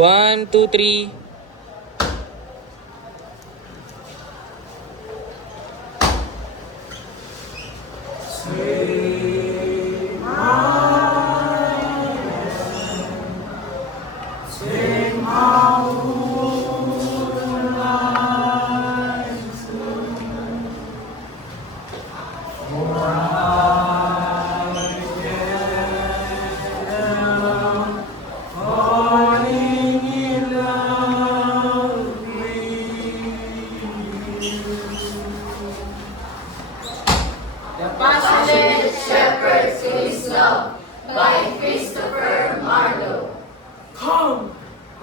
1, 2, 3. The Passionate Shepherd to His Love by Christopher Marlowe. Come,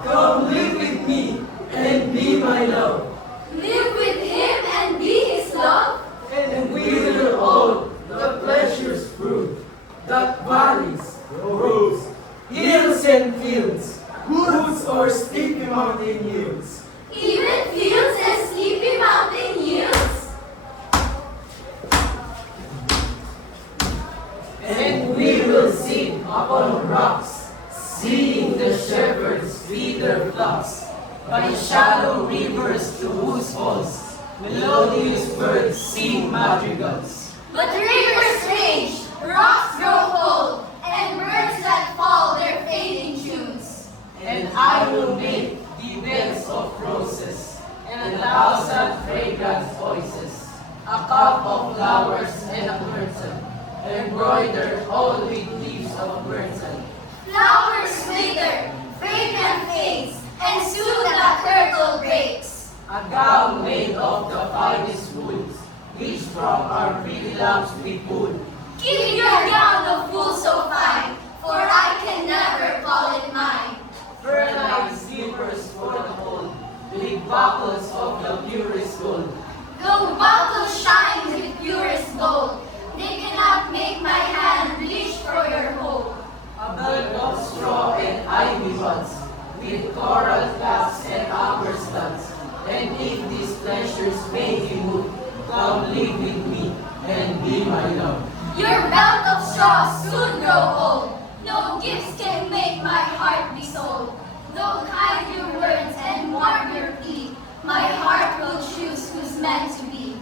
come live with me and be my love, Live with Him and be His love. and wither all the pleasures fruit that valleys, groves, hills and fields, woods or steepy mountain hills. Even fields and sleepy mountain hills. And we will sing upon rocks, seeing the shepherds feed their flocks, by shallow rivers to whose falls melodious birds sing madrigals. But rivers rage, rocks grow cold, and birds that fall their fading tunes. And I will make the beds of roses, and 1,000 fragrant voices, a cup of flowers and a curtain, embroidered all with leaves of myrtle. Flowers wither, fragrance fades, and soon the turtle breaks. A gown made of the finest woods, which from our pretty lamps we pull. Give your gown of wool so fine, for I can never call it mine. Fur-like slippers for the cold, with buckles of the purest gold. Though buckles shine with purest gold, they cannot make my hand bleach for your hold. A belt of straw and ivy buds, with coral flaps and amber studs. And if these pleasures make you move, come live with me and be my love. Your belt of straw soon grow old. No gifts can make my heart be sold. Though kind your words and warm your plea, my heart will choose who's meant to be.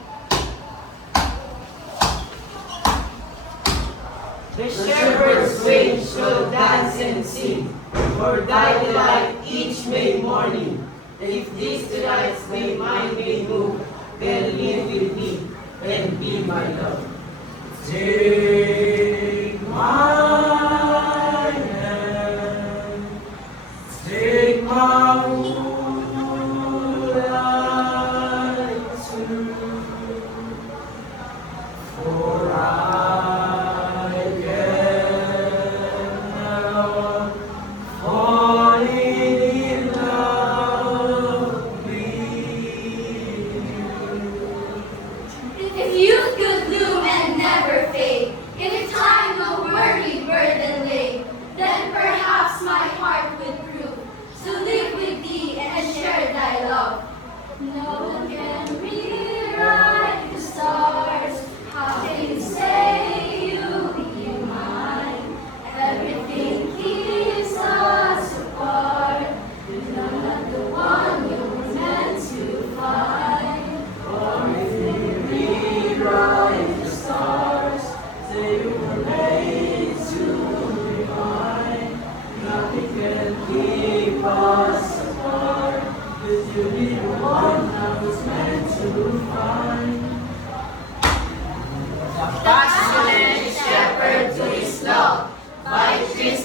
The shepherd's wain shall dance and sing, for thy delight each May morning. And if these delights may mine may move, then live with me and be my love. Take my hand, take my moonlight too, for I can now falling in love with you. If youth could bloom and never fade, if time no worry burden lay, then perhaps my heart would prove to live with thee and share thy love. No one can rewrite the stars. How can you say you'll be mine? Everything keeps us apart. You're not the one you were meant to find. Or if you rewrite the stars, say you were made to be mine. Nothing can keep us apart, 'cause you be the one I was meant to find. The Passionate Shepherd to His Love by Christopher